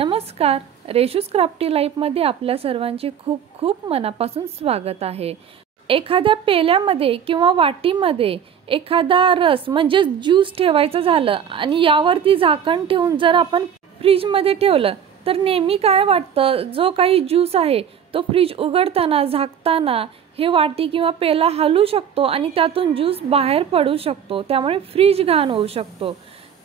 नमस्कार, रेशूज क्राफ्टी लाईफमध्ये आपल्या सर्वांचे खूप खूप मनापासून स्वागत आहे। एखाद्या पेल्यामध्ये किंवा वाटीमध्ये एखादा रस म्हणजे ज्यूस ठेवायचं झालं आणि यावरती झाकण ठेवून जर आपण फ्रीजमध्ये ठेवलं तर नेहमी काय वाटतं, जो काही ज्यूस आहे तो फ्रीज उघडताना झाकताना हे वाटी किंवा पेला हलू शकतो आणि त्यातून ज्यूस बाहेर पडू शकतो, त्यामुळे फ्रीज घाण होऊ शकतो।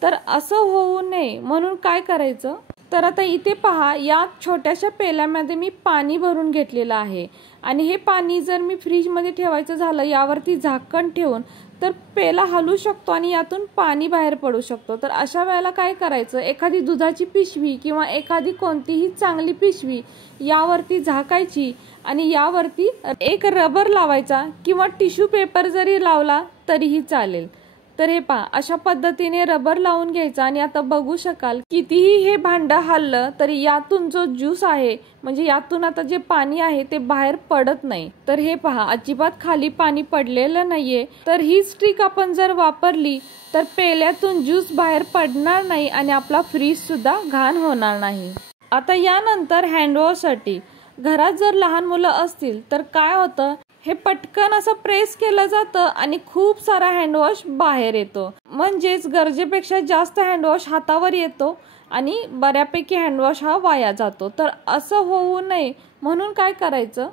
तर असं होऊ नये म्हणून काय करायचं, तर आता इथे पहा, या छोट्याशा पेल्यामध्ये मी पाणी भरून घेतलेलं आहे आणि हे पाणी जर मी फ्रीजमध्ये ठेवायचं झालं यावरती झाकण ठेवून तर पेला हलू शकतो आणि यातून पाणी बाहेर पडू शकतो। तर अशा वेळेला काय करायचं, एखादी दुधाची पिशवी किंवा एखादी कोणतीही चांगली पिशवी यावरती झाकायची आणि यावरती एक रबर लावायचा किंवा टिश्यू पेपर जरी लावला तरीही चालेल। तर हे पहा, अशा पद्धतीने रबर लावून घ्यायचा आणि आता बघू शकाल कितीही हे भांडं हललं तरी यातून जो ज्यूस आहे म्हणजे यातून आता जे पाणी आहे ते बाहेर पडत नाही। तर हे पहा, अजिबात खाली पाणी पडलेलं नाहीये। तर ही ट्रिक आपण जर वापरली तर पेल्यातून ज्यूस बाहेर पडणार नाही आणि आपला फ्रीज सुद्धा घाण होणार नाही। आता यानंतर हँडवॉशसाठी घरात जर लहान मुलं असतील तर काय होतं, हे पटकन असं प्रेस केलं जातं आणि खूप सारा हँडवॉश बाहेर येतो, म्हणजेच गरजेपेक्षा जास्त हँडवॉश हातावर येतो आणि बऱ्यापैकी हँडवॉश हा वाया जातो। तर असं होऊ नये म्हणून काय करायचं,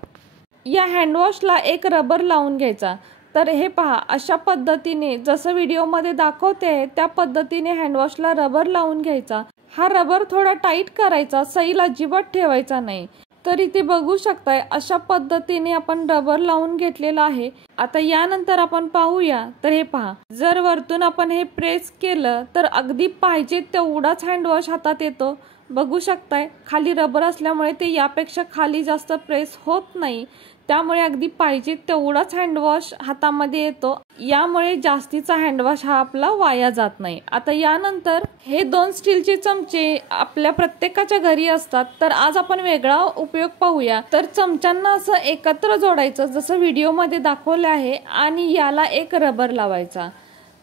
या हँडवॉशला एक रबर लावून घ्यायचा। तर हे पहा, अशा पद्धतीने जसं व्हिडिओमध्ये दाखवते त्या पद्धतीने हँडवॉशला रबर लावून घ्यायचा। हा रबर थोडा टाईट करायचा, सैल अजिबात ठेवायचा नाही। तर इथे बघू शकताय अशा पद्धतीने आपण रबर लावून घेतलेला आहे। आता यानंतर आपण पाहूया, तर हे पहा, जर वरतून आपण हे प्रेस केलं तर अगदी पाहिजे तेवढाच हँडवॉश हातात येतो। बघू शकताय खाली रबर असल्यामुळे ते यापेक्षा खाली जास्त प्रेस होत नाही, त्यामुळे अगदी पाहिजे तेवढाच हँडवॉश हातामध्ये येतो, यामुळे जास्तीचा हँडवॉश हा आपला वाया जात नाही। आता यानंतर हे 2 स्टीलचे चमचे आपल्या प्रत्येकाच्या घरी असतात, तर आज आपण वेगळा उपयोग पाहूया। तर चमच्यांना असं एकत्र जोडायचं जसं व्हिडिओमध्ये दाखवले आहे आणि याला एक रबर लावायचा।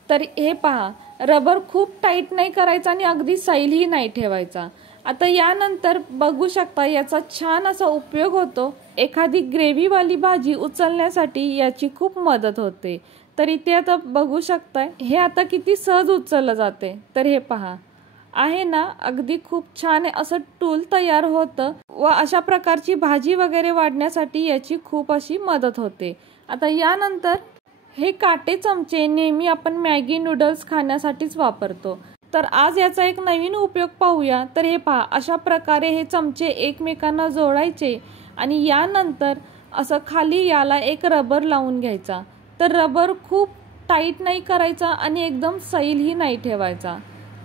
तर हे पहा, रबर खूप टाईट नाही करायचा आणि अगदी सैलही नाही ठेवायचा। आता यानंतर बघू शकता याचा छान असा उपयोग होतो, एखादी ग्रेव्हीवाली भाजी उचलण्यासाठी याची खूप मदत होते। तर इथे आता बघू शकताय हे आता किती सहज उचललं जाते। तर हे पहा, आहे ना, अगदी खूप छान असं टूल तयार होतं व अशा प्रकारची भाजी वगैरे वाढण्यासाठी याची खूप अशी मदत होते। आता यानंतर हे काटे चमचे नेहमी आपण मॅगी नूडल्स खाण्यासाठीच वापरतो, तर आज याचा एक नवीन उपयोग पाहूया। तर हे पहा, अशा प्रकारे हे चमचे एकमेकांना जोडायचे आणि यानंतर असं खाली याला एक रबर लावून घ्यायचा। तर रबर खूप टाईट नाही करायचा आणि एकदम सैलही नाही ठेवायचा।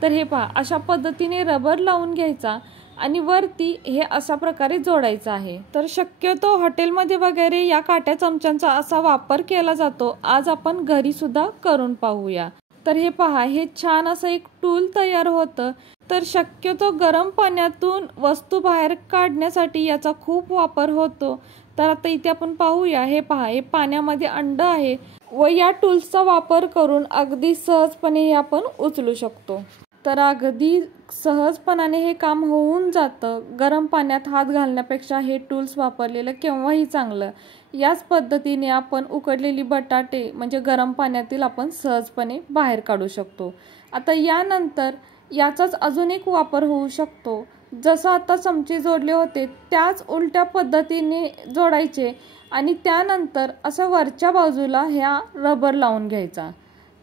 तर हे पहा, अशा पद्धतीने रबर लावून घ्यायचा आणि वरती हे अशा प्रकारे जोडायचं आहे। तर शक्यतो हॉटेलमध्ये वगैरे या काट्या चमच्यांचा असा वापर केला जातो, आज आपण घरी सुद्धा करून पाहूया। तर हे पहा, हे छान असं एक टूल तयार होतं। तर शक्यतो गरम पाण्यातून वस्तू बाहेर काढण्यासाठी याचा खूप वापर होतो। तर आता इथे आपण पाहूया, हे पहा, हे पाण्यामध्ये अंड आहे व या टूल्सचा वापर करून अगदी सहजपणे हे आपण उचलू शकतो। तर अगदी सहजपणाने हे काम होऊन जातं। गरम पाण्यात हात घालण्यापेक्षा हे टूल्स वापरलेलं केव्हाही चांगलं। याच पद्धतीने आपण उकडलेली बटाटे म्हणजे गरम पाण्यातील आपण सहजपणे बाहेर काढू शकतो। आता यानंतर याचाच अजून एक वापर होऊ शकतो, जसं आता चमचे जोडले होते त्याच उलट्या पद्धतीने जोडायचे आणि त्यानंतर असं वरच्या बाजूला ह्या रबर लावून घ्यायचा।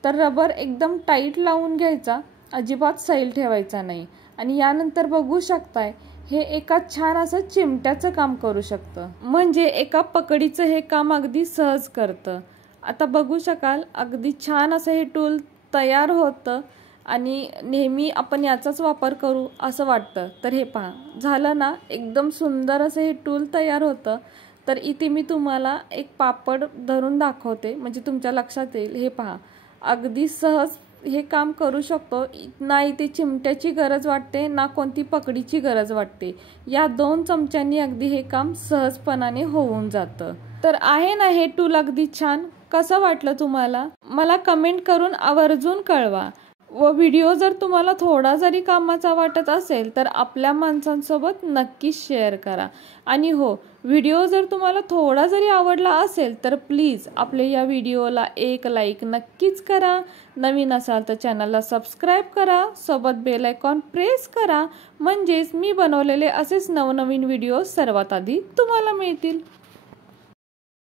तर रबर एकदम टाईट लावून घ्यायचा, अजिबात सैल ठेवायचा नाही। आणि यानंतर बघू शकताय हे एका छान असं चिमट्याचं काम करू शकतं, म्हणजे एका पकडीचं हे काम अगदी सहज करतं। आता बघू शकाल अगदी छान असं हे टूल तयार होतं आणि नेहमी आपण याचाच वापर करू असं वाटतं। तर हे पहा, झालं ना, एकदम सुंदर असं हे टूल तयार होतं। तर इथे मी तुम्हाला एक पापड धरून दाखवते म्हणजे तुमच्या लक्षात येईल। हे पहा, अगदी सहज हे काम करू शकतो, ना इथे चिमट्याची गरज वाटते ना कोणती पकडीची गरज वाटते। या 2 चमच्यांनी अगदी हे काम सहजपणाने होऊन जातं। तर आहे ना हे टूल अगदी छान, कसं वाटलं तुम्हाला मला कमेंट करून आवर्जून कळवा व व्हिडिओ जर तुम्हाला थोडा जरी कामाचा वाटत असेल तर आपल्या माणसांसोबत नक्कीच शेअर करा. आणि हो, व्हिडिओ जर तुम्हाला थोडा जरी आवडला असेल तर प्लीज आपल्या या व्हिडिओला एक लाईक नक्कीच करा. नवीन असाल तर चॅनलला सबस्क्राईब करा, सोबत बेल आयकॉन प्रेस करा, म्हणजेच मी बनवलेले असेच नवनवीन व्हिडिओ सर्वात आधी तुम्हाला मिळतील.